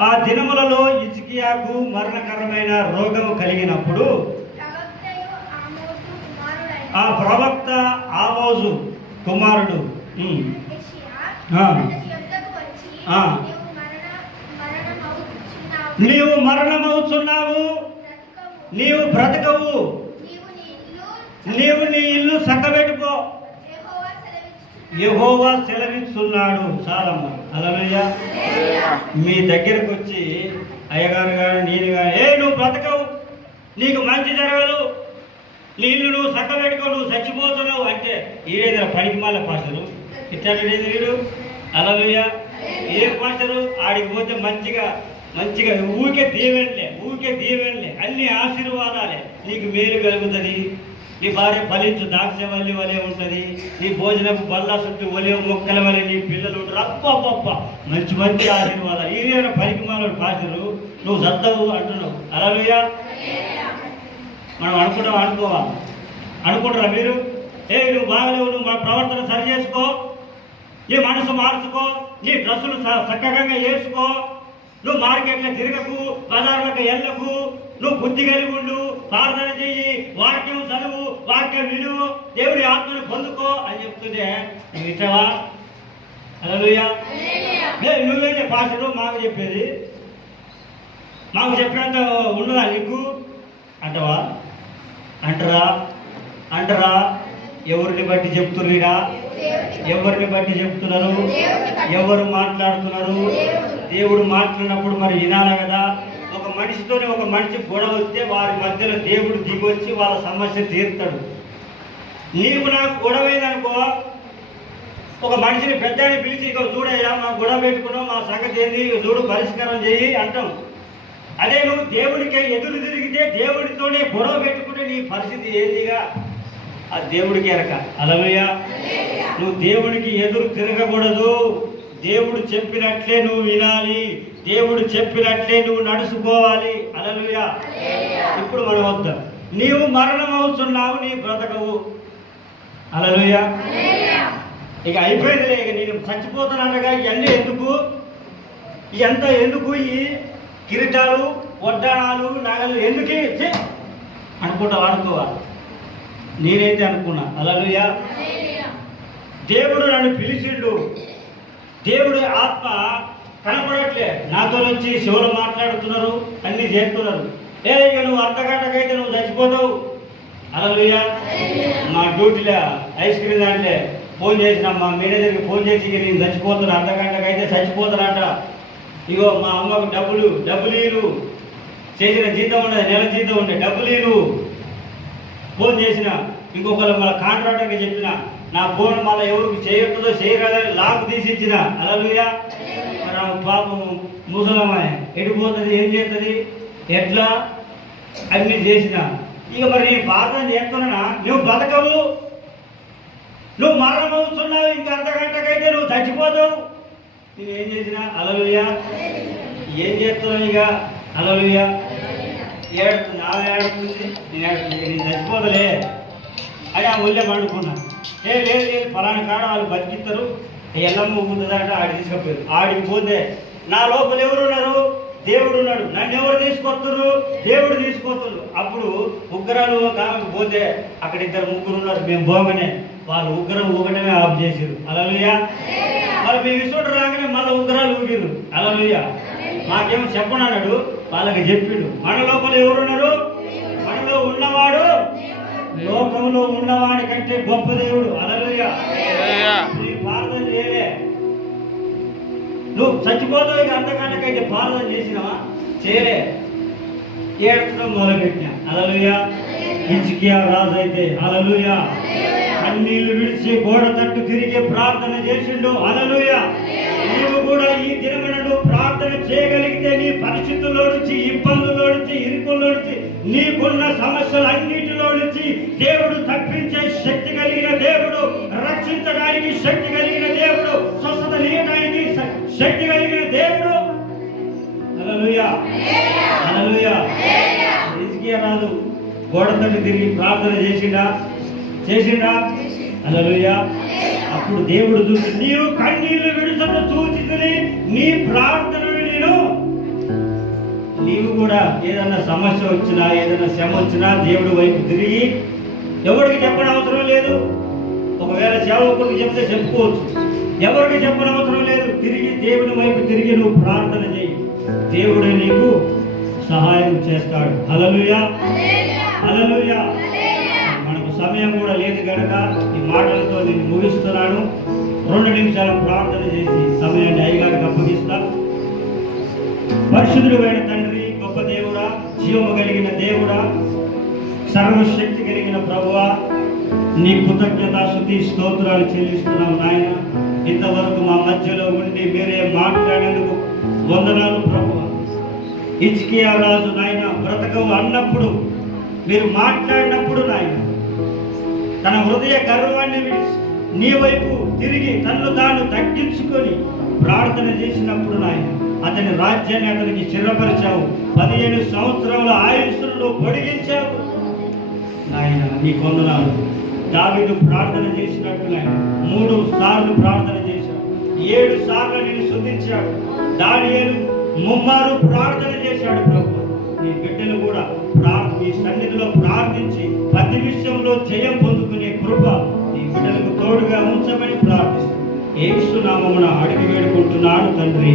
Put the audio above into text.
ఆ దినములలో ఇజ్కియాకు మరణకరమైన రోగము కలిగినప్పుడు ఆ ప్రవక్త ఆమోజు కుమారుడు నీవు మరణమవుతున్నావు నీవు బ్రతకవు. నీవు నీ ఇల్లు చక్కబెట్టుకో యెహోవా సెలవిస్తున్నాడు చాలమ్మ అలమయ్య మీ దగ్గరకు వచ్చి అయ్యగారు కానీ నేను కానీ ఏ నువ్వు బ్రతకవు. నీకు మంచి జరగదు. నీ ఇల్లు నువ్వు చక్కబెట్టుకో నువ్వు చచ్చిపోతున్నావు. అంటే ఏదైనా పనికి మాల పాసరు ఇట్లాంటి వీడు? అలలుయ్య ఏ పాసరు ఆడికి పోతే మంచిగా మంచిగా ఊరికే దీవెనలే ఊరికే దీవెనలే అన్ని ఆశీర్వాదాలే. నీకు మేలు కలుగుతుంది. నీ భార్య ఫలించు దాక్షవల్లి వలె ఉంటుంది. నీ భోజనపు బల్ల చుట్టూ ఒలే మొక్కల వలె నీ పిల్లలు ఉంటారు. మంచి మంచి ఆశీర్వాదాలు. ఈయన పనికి మాలోడు పాసరు నువ్వు సద్దవు అంటున్నావు. అలా మనం అనుకుంటాం అనుకోవా? అనుకుంటారా మీరు? ఏ నువ్వు బాగలేవు నువ్వు మన ప్రవర్తన సరి చేసుకో. నీ మనసు మార్చుకో. నీ డ్రెస్సులు చక్కగా వేసుకో. నువ్వు మార్కెట్లో తిరగకు బజార్లకు వెళ్ళకు నువ్వు బుద్ధి కలిగి ఉండు ప్రార్థన చెయ్యి వాక్యం చదువు వాక్యం విను దేవుడి ఆత్మను పొందుకో అని చెప్తుంటే నువ్వు ఏ నువ్వేంటి పాసరు మాకు చెప్పేది. మాకు చెప్పినంత ఉండదా నీకు? అంటవా? అంటరా? అంటరా? ఎవరిని బట్టి చెప్తుర్రీరా? ఎవరిని బట్టి చెప్తున్నారు? ఎవరు మాట్లాడుతున్నారు? దేవుడు మాట్లాడినప్పుడు మరి వినాలి కదా? ఒక మనిషితోనే ఒక మనిషి గొడవ వస్తే వారి మధ్యలో దేవుడు దిగొచ్చి వాళ్ళ సమస్య తీరుతాడు. నీకు నాకు గొడవైందనుకో ఒక మనిషిని పెద్దని పిలిచి ఇక చూడయ్యా మా గొడవ పెట్టుకున్నావు మా సంగతి ఏంది చూడు పరిష్కారం చేయి అంటాం. అదే నువ్వు దేవుడికి ఎదురు తిరిగితే దేవుడితోనే గొడవ పెట్టుకుంటే నీ పరిస్థితి ఏందిగా? ఆ దేవుడికి ఎరక. అలవయ్య నువ్వు దేవుడికి ఎదురు తిరగకూడదు. దేవుడు చెప్పినట్లే నువ్వు వినాలి. దేవుడు చెప్పినట్లే నువ్వు నడుచుకోవాలి. అలలుయ ఇప్పుడు మనం వద్దాం. నీవు మరణం అవుతున్నావు నీ బ్రతకవు. అలలుయ ఇక అయిపోయిందిలే ఇక నేను చచ్చిపోతానగా ఇవన్నీ ఎందుకు? ఇదంతా ఎందుకు ఈ కిరీటాలు వడ్డాణాలు నగలు ఎందుకు? అనుకుంటా వాడుకోవాలి నేనైతే అనుకున్నా. అలలుయా దేవుడు నన్ను పిలిచిండు. దేవుడి ఆత్మ కనపడట్లే. నాతో వచ్చి శివులు మాట్లాడుతున్నారు? అన్ని చేస్తున్నారు. ఏ ఇక నువ్వు అర్ధగంటకైతే నువ్వు చచ్చిపోతావు? అలలుయా మా డ్యూటీలో ఐస్ క్రీమ్ దాంట్లో ఫోన్ చేసిన మా మేనేజర్కి ఫోన్ చేసి నేను చచ్చిపోతాను అర్ధగంటకైతే చచ్చిపోతున్నాట ఇగో మా అమ్మకు డబ్బులు డబ్బులు ఇయ్యరు. చేసిన జీతం ఉండదు నెల జీతం ఉండే. డబ్బులు ఇయ్యరు. ఫోన్ చేసిన ఇంకొకరు మన కాంట్రాక్టర్కి చెప్పిన నా ఫోన్ మళ్ళీ ఎవరికి చేయొద్దో చేయగలని లాక్ తీసి ఇచ్చిన. అలా మరి పాపం ముసలమ్మాయి ఎడిపోతుంది ఏం చేస్తుంది? ఎట్లా? అన్ని చేసిన. ఇక మరి నేను ప్రార్థన చేస్తున్నా నువ్వు బతకవు. నువ్వు మరణమవుతున్నావు ఇంక అర్ధ నువ్వు చచ్చిపోతావు. నేను ఏం చేసిన? అలలుయా ఏం చేస్తున్నావు ఇక? అలలుయా ఏడుతుంది ఆమె ఏడుతుంది నేను ఏడుతుంది నేను చచ్చిపోతలే. అని ఆ ఊళ్ళో పండుకున్నా. ఏ లేదు లేదు ఫలానా కాడ వాళ్ళు బతికిస్తారు ఎల్లమ్మ ఊగుతుందంటే ఆడి తీసుకుపోయారు. ఆడికి పోతే నా లోపల ఎవరు ఉన్నారు దేవుడు ఉన్నాడు నన్ను ఎవరు తీసుకొస్తున్నారు? దేవుడు తీసుకొస్తున్నారు. అప్పుడు ఉగ్రాలు ఒక ఆమెకు పోతే అక్కడ ఇద్దరు ముగ్గురు ఉన్నారు. మేము పోగానే వాళ్ళు ఉగ్రం ఊగడమే ఆఫ్ చేసారు అలలుయా మరి మేము విసుడు రాగానే మళ్ళీ ఉగ్రాలు ఊగిరు అలలుయా మాకేమో చెప్పనన్నాడు. వాళ్ళకి చెప్పిండు. మన లోపల ఎవరున్నారు? మనలో ఉన్నవాడు లోకంలో ఉన్నవాడి కంటే గొప్ప దేవుడు. అలలుయా నీ ప్రార్థన చేయలే. నువ్వు చచ్చిపోతావు ఇక అంతకంటకైతే ప్రార్థన చేసినావా? చేయలే. ఏడ్చడం మొదలుపెట్టినా. అలలుయా హిజ్కియా రాజు అయితే అలలుయా కన్నీళ్ళు విడిచి గోడ తట్టు తిరిగి ప్రార్థన చేసిండు. అలలుయా నీవు కూడా ఈ నీకున్న సమస్యలు అన్నిటిలో నుంచి దేవుడు తప్పించే శక్తి కలిగిన దేవుడు రక్షించడానికి శక్తి కలిగిన దేవుడు స్వస్థత నీయడానికి శక్తి కలిగిన దేవుడు. హల్లెలూయా. హల్లెలూయా. హిజ్కియా గోడ తట్టు తిరిగి ప్రార్థన చేసిండా? చేసిండా? అలలుయా అప్పుడు దేవుడు చూసి నీవు కన్నీళ్ళు విడుదల చూచితే నీ ప్రార్థనను నేను నీవు కూడా ఏదైనా సమస్య వచ్చినా ఏదైనా శ్రమ వచ్చినా దేవుడి వైపు తిరిగి ఎవరికి చెప్పడం అవసరం లేదు. ఒకవేళ సేవకుడికి చెప్తే చెప్పుకోవచ్చు. ఎవరికి చెప్పడం అవసరం లేదు. తిరిగి దేవుని వైపు తిరిగి నువ్వు ప్రార్థన చేయి దేవుడే నీకు సహాయం చేస్తాడు. హలలుయా హలలుయా మనకు సమయం కూడా లేదు కనుక ఈ మాటలతో నేను ముగిస్తున్నాను. రెండు నిమిషాలు ప్రార్థన చేసి సమయాన్ని అయ్యగారికి అప్పగిస్తాను పరిశుద్ధుడు తండ్రి దేవుడా సర్వశక్తి కలిగిన ప్రభువా నీ కృతజ్ఞత శుద్ధి స్తోత్రాలు చెల్లిస్తున్నాం నాయన. ఇంతవరకు మా మధ్యలో ఉండి మీరే మాట్లాడేందుకు వందనాలు ప్రభువ. ఇచ్కియా రాజు నాయన బ్రతకవు అన్నప్పుడు మీరు మాట్లాడినప్పుడు నాయన తన హృదయ గర్వాన్ని నీ వైపు తిరిగి తన్ను తాను తగ్గించుకొని ప్రార్థన చేసినప్పుడు నాయన. అతని రాజ్యాన్ని అతనికి స్థిరపరిచావు. పదిహేను సంవత్సరాల ఆయుష్ను పొడిగించావు. ఆయన నీ కొందనాలు దావీదు ప్రార్థన చేసినట్టు మూడు సార్లు ప్రార్థన చేశాడు. ఏడు సార్లు నేను శుద్ధించాడు. దానియేలు ముమ్మారు ప్రార్థన చేశాడు ప్రభు. నీ బిడ్డలు కూడా ప్రా నీ సన్నిధిలో ప్రార్థించి ప్రతి విషయంలో జయం పొందుకునే కృప నీ బిడ్డలకు తోడుగా ఉంచమని ప్రార్థిస్తాను ఏసునామమున అడిగి వేడుకుంటున్నాడు తండ్రి.